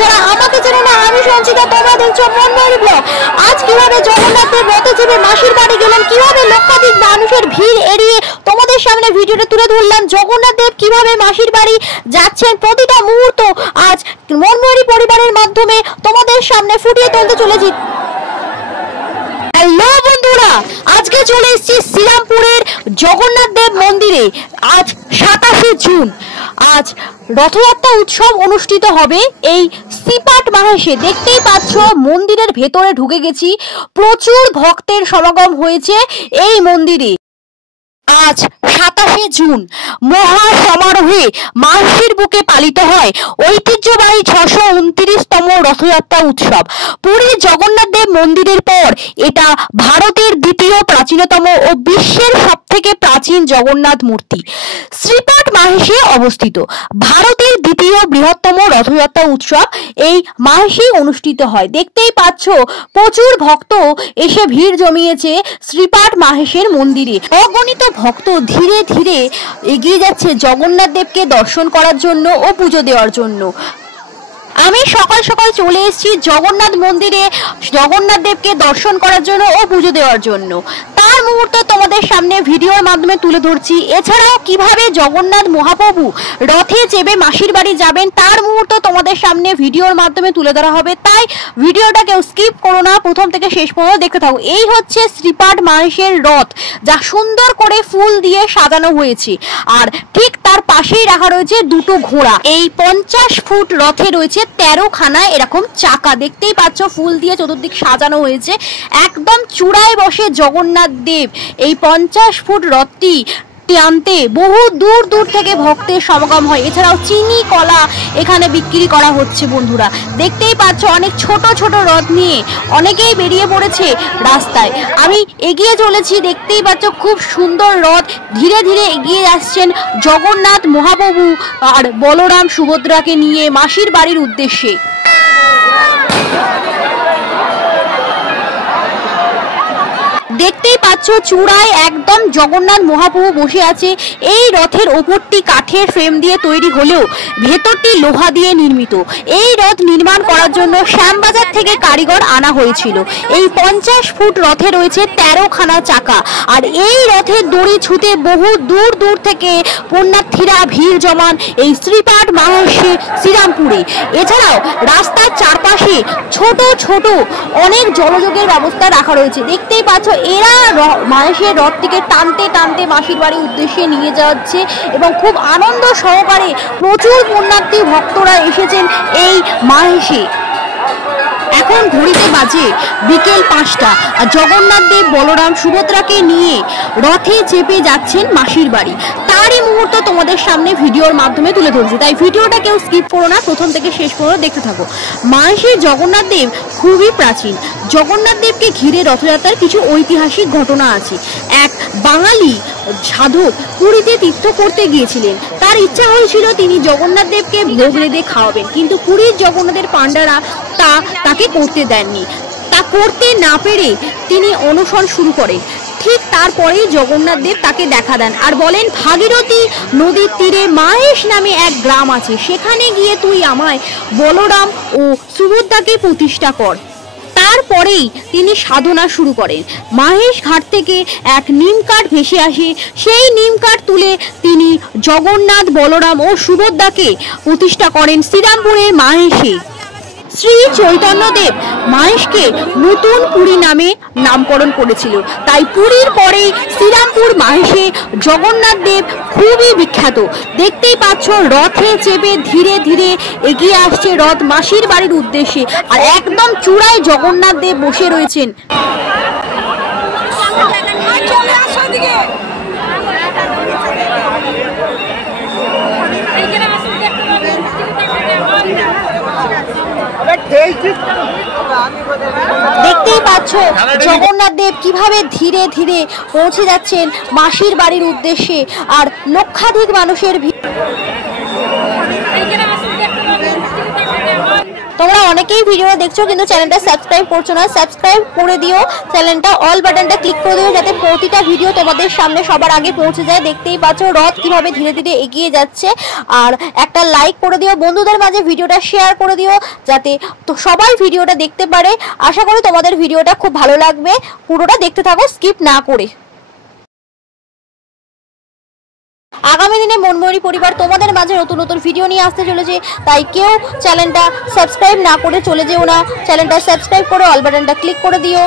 যারা আমাকে চেনো না, আমি সঞ্চিতা, তোমরা দেখছো মনময়ূরী ব্লগ। আজ কিভাবে জগন্নাথ দেব রথে চেপে মাসির বাড়ি গেলেন, কিভাবে লক্ষাধিক মানুষের ভিড় এড়িয়ে তোমাদের সামনে ভিডিওটা তুলে ধরলাম। জগন্নাথ দেব কিভাবে মাসির বাড়ি যাচ্ছেন প্রতিটা মুহূর্ত আজ মনময়ূরী পরিবারের মাধ্যমে তোমাদের সামনে ফুটিয়ে তুলতে চলেছি। হ্যালো বন্ধুরা, আজকে চলে এসেছি শ্রীরামপুরের জগন্নাথ দেব মন্দিরে। আজ 27শে জুন, আজ রথযাত্রা উৎসব অনুষ্ঠিত হবে এই শ্রীপাঠ মাহেশে। দেখতেই পাচ্ছ মন্দিরের ভেতরে ঢুকে গেছি, প্রচুর ভক্তের সমাগম হয়েছে এই মন্দিরে। আজ 27শে জুন মহা সমারোহে মাহেশের বুকে পালিত হয় ঐতিহ্যবাহী 629তম রথযাত্রা উৎসব। পুরীর জগন্নাথ দেব মন্দিরের পর এটা ভারতের দ্বিতীয় প্রাচীনতম ও বিশ্বের সবথেকে প্রাচীন জগন্নাথ মূর্তি। শ্রীপাঠ মাহেশে অবস্থিত ভারতের দ্বিতীয় বৃহত্তম রথযাত্রা উৎসব এই মাহেশে অনুষ্ঠিত হয়। দেখতেই পাচ্ছ প্রচুর ভক্ত এসে ভিড় জমিয়েছে শ্রীপাঠ মাহেশের মন্দিরে। অগণিত ভক্ত ধীরে ধীরে এগিয়ে যাচ্ছে জগন্নাথ দেবকে দর্শন করার জন্য ও পুজো দেওয়ার জন্য। আমি সকাল সকাল চলে এসেছি জগন্নাথ মন্দিরে জগন্নাথ দেবকে দর্শন করার জন্য ও পুজো দেওয়ার জন্য। তার মুহূর্ত তোমাদের সামনে ভিডিওর মাধ্যমে তুলে ধরছি। এছাড়াও কিভাবে জগন্নাথ মহাপ্রভু রথে চেপে মাসির বাড়ি যাবেন তার মুহূর্ত তোমাদের সামনে ভিডিওর মাধ্যমে তুলে ধরা হবে। তাই ভিডিওটা কেউ স্কিপ করো না, প্রথম থেকে শেষ পর্যন্ত দেখতে থাকো। এই হচ্ছে শ্রীপাঠ মাহেশের রথ, যা সুন্দর করে ফুল দিয়ে সাজানো হয়েছে। আর ঠিক তার পাশেই রাখা রয়েছে দুটো ঘোড়া। এই 50 ফুট রথে রয়েছে 13খানা এরকম চাকা। দেখতেই পাচ্ছ ফুল দিয়ে চতুর্দিক সাজানো হয়েছে। একদম চূড়ায় বসে জগন্নাথ দেব। এই 50 ফুট রথটি টানতে বহু দূর দূর থেকে ভক্তের সমাগম হয়। এছাড়াও চিনি কলা এখানে বিক্রি করা হচ্ছে। বন্ধুরা দেখতেই পাচ্ছ অনেক ছোট ছোট রথ নিয়ে অনেকেই বেরিয়ে পড়েছে রাস্তায়। আমি এগিয়ে চলেছি, দেখতেই পাচ্ছ খুব সুন্দর রথ ধীরে ধীরে এগিয়ে আসছেন জগন্নাথ মহাপ্রভু আর বলরাম সুভদ্রাকে নিয়ে মাসির বাড়ির উদ্দেশ্যে। দেখতেই পাচ্ছ চূড়ায় একদম জগন্নাথ মহাপ্রভু বসে আছে। এই রথের ওপরটি কাঠের ফ্রেম দিয়ে তৈরি হলেও ভেতরটি লোহা দিয়ে নির্মিত। এই রথ নির্মাণ করার জন্য শ্যামবাজার থেকে কারিগর আনা হয়েছিল। এই 50 ফুট রথে রয়েছে 13খানা চাকা। আর এই রথের দড়ি ছুঁতে বহু দূর দূর থেকে পুণ্যার্থীরা ভিড় জমান এই শ্রীপাঠ মাহেশে শ্রীরামপুরে। এছাড়াও রাস্তার চারপাশে ছোট ছোট অনেক জলযোগের ব্যবস্থা রাখা রয়েছে। দেখতেই পাচ্ছ এরা মাহেশের রথটিকে টানতে টানতে মাসির বাড়ির উদ্দেশ্যে নিয়ে যাচ্ছে এবং খুব আনন্দ সহকারে প্রচুর পুণ্যার্থী ভক্তরা এসেছেন এই মাহেশে। এখন ঘড়িতে বাজে বিকেল 5টা আর জগন্নাথ দেব বলরাম সুভদ্রাকে নিয়ে রথে চেপে যাচ্ছেন মাসির বাড়ি। তারই মুহূর্ত তোমাদের সামনে ভিডিওর মাধ্যমে তুলে ধরছি। তাই ভিডিওটা কেউ স্কিপ করো না, প্রথম থেকে শেষ পর্যন্ত দেখতে থাকো। মাহেশের জগন্নাথ দেব খুবই প্রাচীন। জগন্নাথ দেবকে ঘিরে রথযাত্রার কিছু ঐতিহাসিক ঘটনা আছে। এক বাঙালি সাধক পুরীতে তীর্থ করতে গিয়েছিলেন। তার ইচ্ছা হয়েছিল তিনি জগন্নাথ দেবকে ভোগ রেঁধে খাওয়াবেন, কিন্তু পুরীর জগন্নাথের পাণ্ডারা তাকে করতে দেননি। তা করতে না পেরে তিনি অনশন শুরু করেন। ঠিক তারপরেই জগন্নাথ দেব তাকে দেখা দেন আর বলেন, ভাগীরথী নদীর তীরে মাহেশ নামে এক গ্রাম আছে, সেখানে গিয়ে তুই আমায় বলরাম ও সুভদ্রাকে প্রতিষ্ঠা কর। তারপরেই তিনি সাধনা শুরু করেন। মাহেশ ঘাট থেকে এক নিম কাঠ ভেসে আসে। সেই নিম কাঠ তুলে তিনি জগন্নাথ বলরাম ও সুভদ্রাকে প্রতিষ্ঠা করেন শ্রীরামপুরের মাহেশে। শ্রী চৈতন্যদেব মাহেশকে নতুন পুরী নামে নামকরণ করেছিল। তাই পুরীর পরেই শ্রীরামপুর মাহেশে জগন্নাথ দেব খুবই বিখ্যাত। দেখতেই পাচ্ছ রথে চেপে ধীরে ধীরে এগিয়ে আসছে রথ মাসির বাড়ির উদ্দেশ্যে। আর একদম চূড়ায় জগন্নাথ দেব বসে রয়েছেন। দেখতেই পাচ্ছ জগন্নাথ দেব কিভাবে ধীরে ধীরে পৌঁছে যাচ্ছেন মাসির বাড়ির উদ্দেশ্যে। আর লক্ষাধিক মানুষের ভিড়। তোমরা অনেকেই ভিডিও দেখছো কিন্তু চ্যানেলটা সাবস্ক্রাইব করছো না, সাবস্ক্রাইব করে দিও, চ্যানেলটা অল বাটনটা ক্লিক করে দিও যাতে প্রতিটা ভিডিও তোমাদের সামনে সবার আগে পৌঁছে যায়। দেখতেই পাচ্ছ রথ কিভাবে ধীরে ধীরে এগিয়ে যাচ্ছে। আর একটা লাইক করে দিও, বন্ধুদের মাঝে ভিডিওটা শেয়ার করে দিও যাতে তো সবাই ভিডিওটা দেখতে পারে। আশা করি তোমাদের ভিডিওটা খুব ভালো লাগবে, পুরোটা দেখতে থাকো স্কিপ না করে। আগামী দিনে মনময়ূরী পরিবার তোমাদের মাঝে নতুন নতুন ভিডিও নিয়ে আসতে চলেছে, তাই কেউ চ্যানেলটা সাবস্ক্রাইব না করে চলে যেও না, চ্যানেলটা সাবস্ক্রাইব করে অল বাটনটা ক্লিক করে দিও।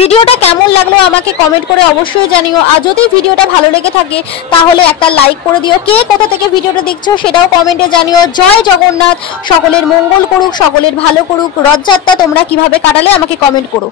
ভিডিওটা কেমন লাগলো আমাকে কমেন্ট করে অবশ্যই জানিও। আর যদি ভিডিওটা ভালো লেগে থাকে তাহলে একটা লাইক করে দিও। কে কোথা থেকে ভিডিওটা দেখছো সেটাও কমেন্টে জানিও। জয় জগন্নাথ, সকলের মঙ্গল করুক, সকলের ভালো করুক। রথযাত্রা তোমরা কিভাবে কাটালে আমাকে কমেন্ট করো।